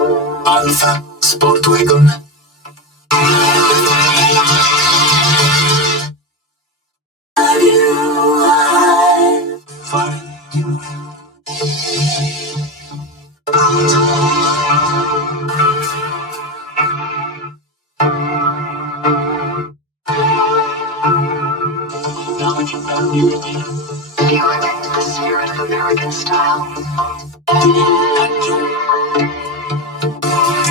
Alfa Sportwagon. Find you. Now that you found me again, you are back to the spirit of American style. The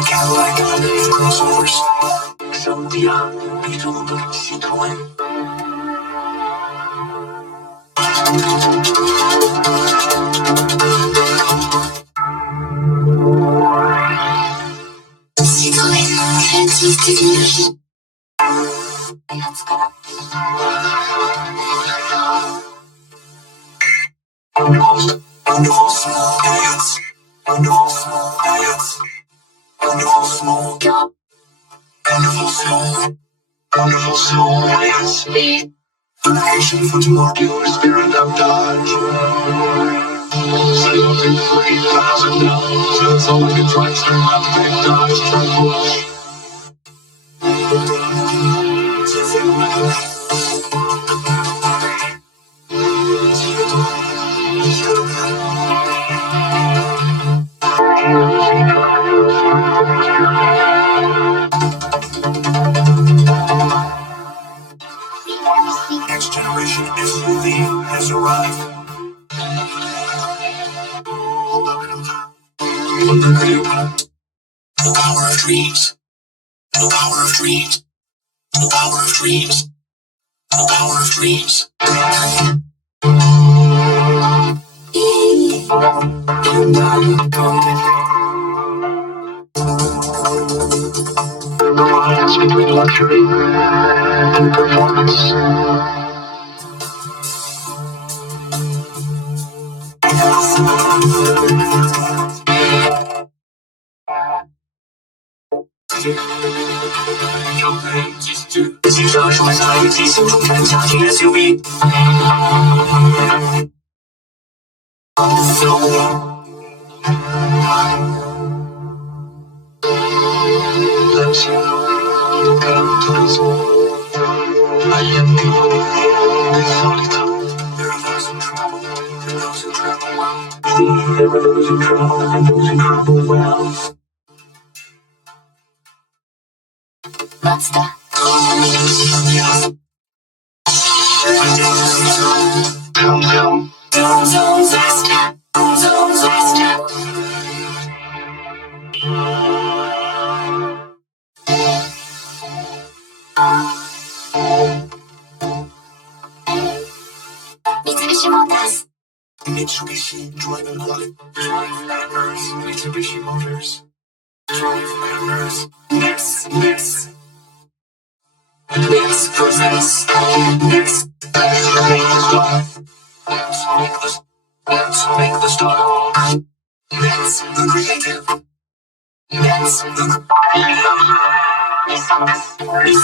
Cadillac underneath crossovers. Some Dion, Beetle, Citroën. Wonderful small idiots. Wonderful small idiots. Wonderful small job. Wonderful small idiots. Donation for tomorrow, spirit of Dodge. Saving $3,000. That's all I can try to start my big Dodge truck. Next generation SUV has arrived. The power of dreams. The power of dreams. The power of dreams. The power of dreams. And I'm going. The alliance between luxury and performance.介绍说下一期新中产家庭 SUV。I am There are those who travel, and those who travel well. There are those who travel, and those who travel well. What's that? Mitsubishi Drive Motors. Drive members. Mitsubishi Motors. Drive members. Next. Next presents. Next. Let's make the start. Let's the creative. Let's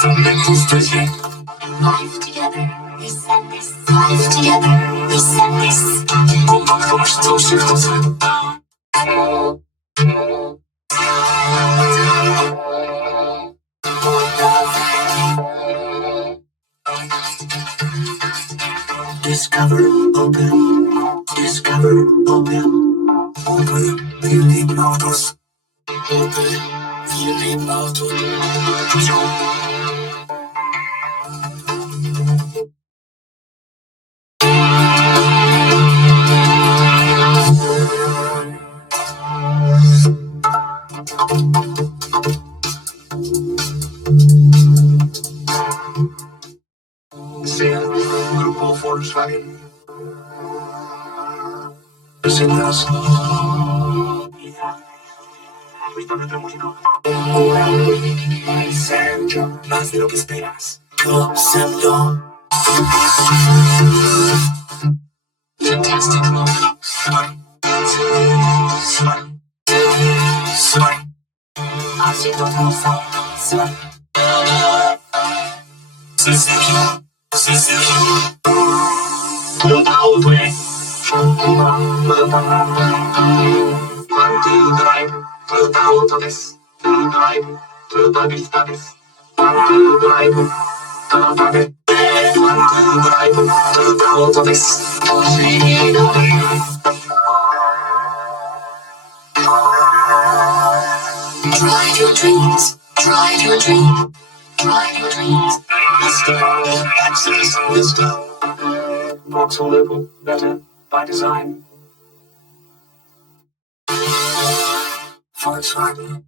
the mental stretching. Life together, we send this. Life together, we send this. Hold on first, so circles. Discover, open. Discover, open. Open, violin autos. Open, violin autos. Grupo Volkswagen. Presentas. Más de lo que esperas. Observo. Fantastic moment. Así todo se Don't hold me. 1, 2, 3. to the out of this, to the life, to the distance, to the life, to the distance, to the life, to the out of this, to the try your dreams, try your dreams, try your dreams. Mr. Access Mr. Walks a little better by design. For sure.